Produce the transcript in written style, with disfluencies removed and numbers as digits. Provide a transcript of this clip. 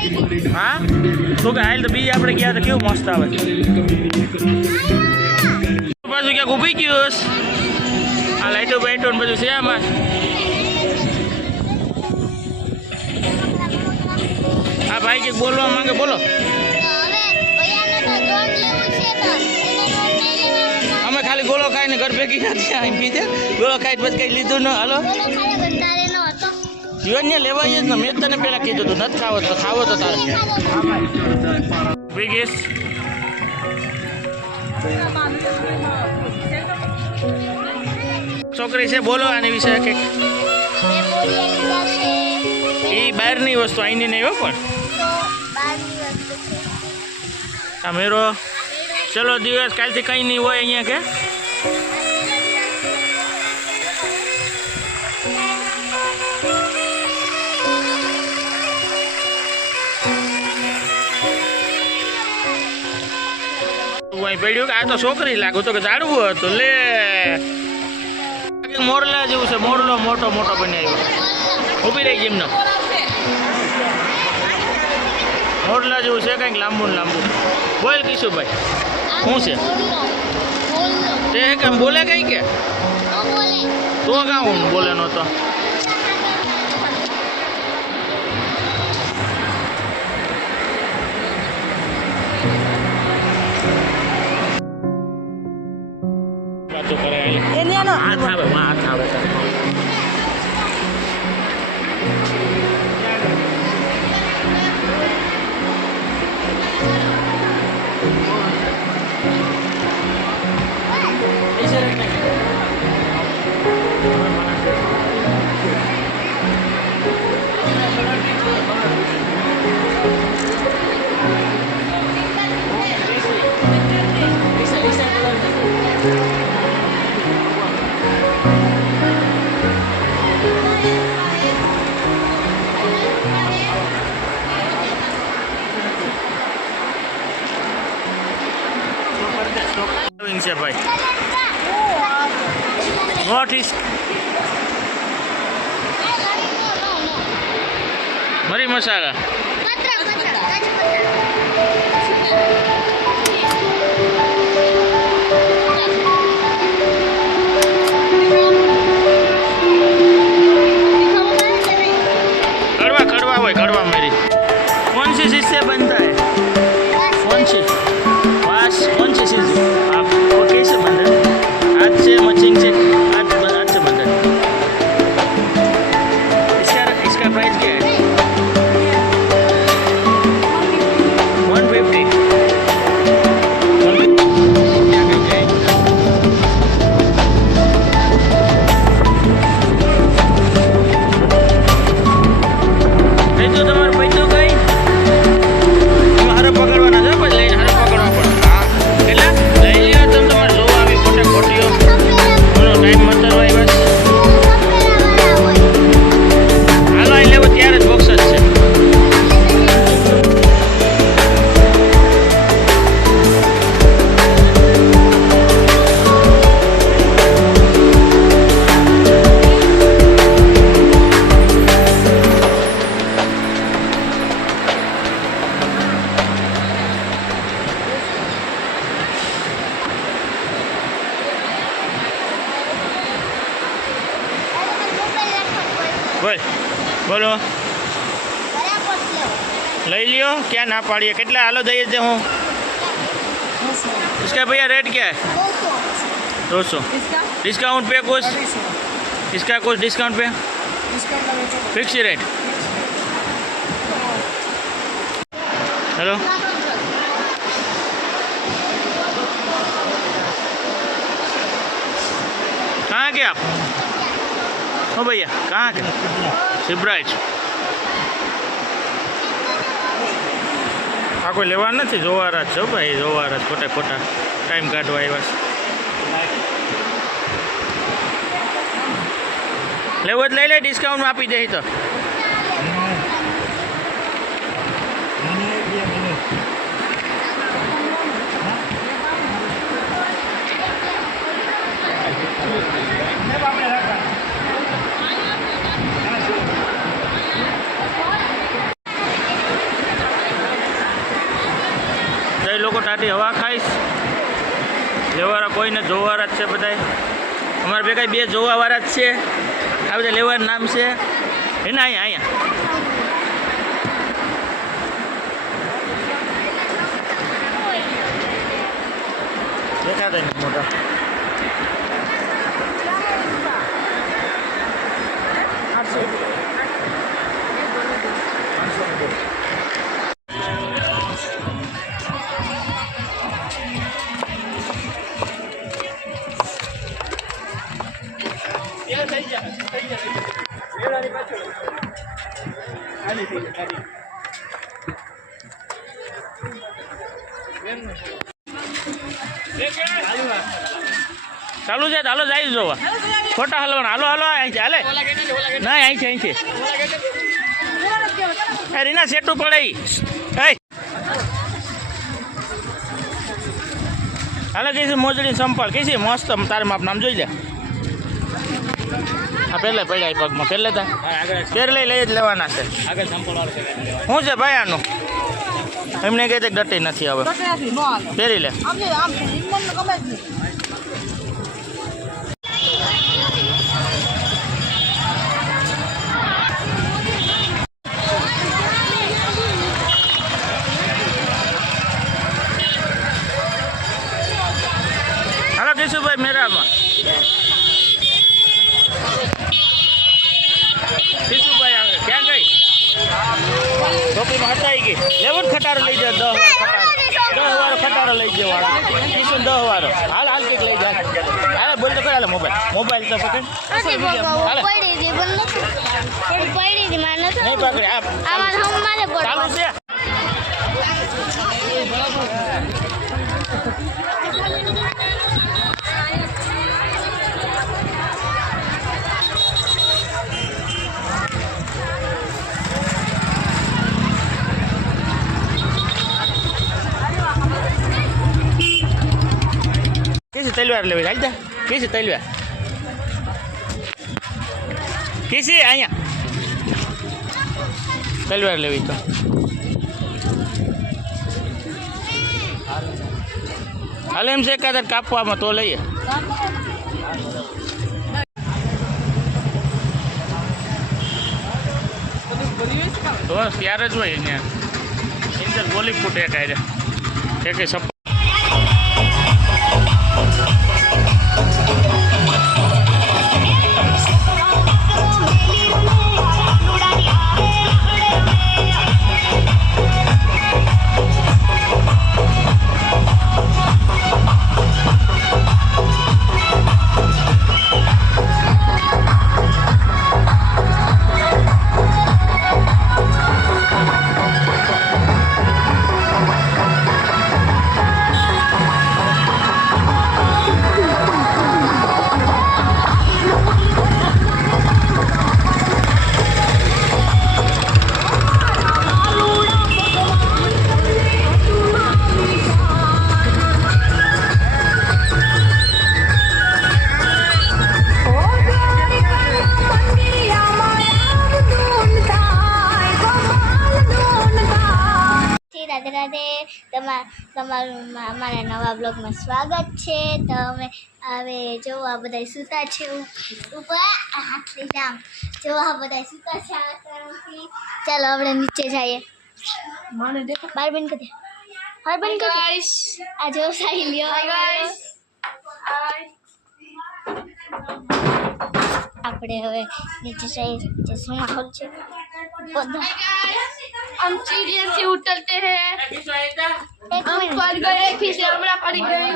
हाँ तो क्या हाल तो बीज આપણે ગયા તો કેવું મસ્ત આવે પાછું ક્યાંક ઊભી ગયો આ લાઈટો બાઈટો ને બધું છે આમાં આ ભાઈ કે બોલવા માંગે બોલો અમે ખાલી ગોળો ખાઈને ઘર ભેગી નથી આવી કીધે ગોળો ખાઈને પછી કઈ લીધું ન હાલો જીવન લેવાય જ ને મેં તને પેલા કીધું તું નથી ખાવો તો તારે ભેગીશ છોકરી છે બોલો આની વિશે કે એ બહારની વસ્તુ અહીંની નહીં હો પણ આ મેરો ચલો દિવસ કાલથી કંઈ નહીં હોય અહીંયા કે પડ્યું કે આ તો છોકરી લાગુ તો કે જાડવું હતું લે મોરલા જેવું છે મોરલો મોટો મોટો બની આવ્યો ઊભી રહી જેમનો મોરલા જેવું છે કંઈક લાંબુ ને લાંબુ બોલ કિશુભાઈ શું છે તે કેમ બોલે કઈ કે તો કાં હું બોલે નહોતો હાથ આવે હાથ આવે છે ભાઈ વોટ ઇઝ મરી મસાલા कड़वा कड़वा हुआ कड़वा मेरी कौन सी चीज से बनता है कौन सी बस कौन सी चीज आपको कैसे बनता है हाथ से मशीन से हाथ से बनता है इसका प्राइस क्या है 150 बोलो लई लियो क्या ना पाड़िए कितना हालो दे दे हूँ इसका भैया रेट क्या है 200 डिस्काउंट पे कुछ इसका कुछ डिस्काउंट पे फिक्स रेट हेलो कहाँ के आप हो भैया कहाँ के शिवराज आ कोई लेवा नहीं जोवारा छो भाई जोवारा खोटा खोटा टाइम काटवा આવ્યા લેવો જ લઈ લે ડિસ્કાઉન્ટ આપી દે તો ટાટી હવા ખાઈશ. લેવાવાળા કોઈને જોવાવાળા જ છે બધા. અમારા ભેગા 2 જોવાવાળા જ છે. આ બધા લેવાનું નામ છે એના અહીંયા દેખાતા નથી મોટા. ચાલુ છે હાલો જાય જોવા. ખોટા હલવાના. હાલો હાલો અહીંથી હાલે. ના અહીંથી રીના સેટું પડે. હાલે કઈ છે મોજડી સંભાળ કઈ છે મસ્ત. તારે માપ નામ જોઈ લે. હા પહેલે પડ્યા પગમાં પહેલે તા પહેલે લઈ જ લેવાના છે. શું છે ભાઈ આનું? એમને કહે છે ડટી નથી હવે. પહેરી લે. હાલો કેશુભાઈ મેરામાં. કેશુભાઈ આવે ક્યાં ગઈ? ટોપીમાં હટાઈ ગઈ. લેવો જ ખટારો લઈ જાય. 10 વાળો ખટારો લઈ જવાનો. 10 વાળો હાલ હાલ કંઈક લઈ જાય. હાલે બોલ તો કરે મોબાઈલ તો પકડ. નહીં પકડે ચાલુ છે. કેસી તલવાર લેવી હાલ જા. કેસી તલવાર કેસી અહીંયા તલવાર લેવી તો હાલ એમ છે એકાદ કાપવામાં તો લઈએ. તો ત્યારે જ હોય અહીંયા ઇન્ટર ગોલી ફૂટે કાઢે કે સપ. રાધે રાધે. તમારું અમારા નવા બ્લોગમાં સ્વાગત છે. તો અમે હવે જો આ બધા સૂતા છે ઉપર હાથ લઈ જામ. જો આ બધા સૂતા છે આ તરફથી. ચાલો આપણે નીચે જઈએ. બાર બંધ કરી બાર બંધ કરી. આ જો સાઈ લ્યો આપણે હવે નીચે જઈએ. જે સોના હોલ છે हम चिड़िया से उतरते हैं. हम पड़ गए फिर से हमरा पड़ गई.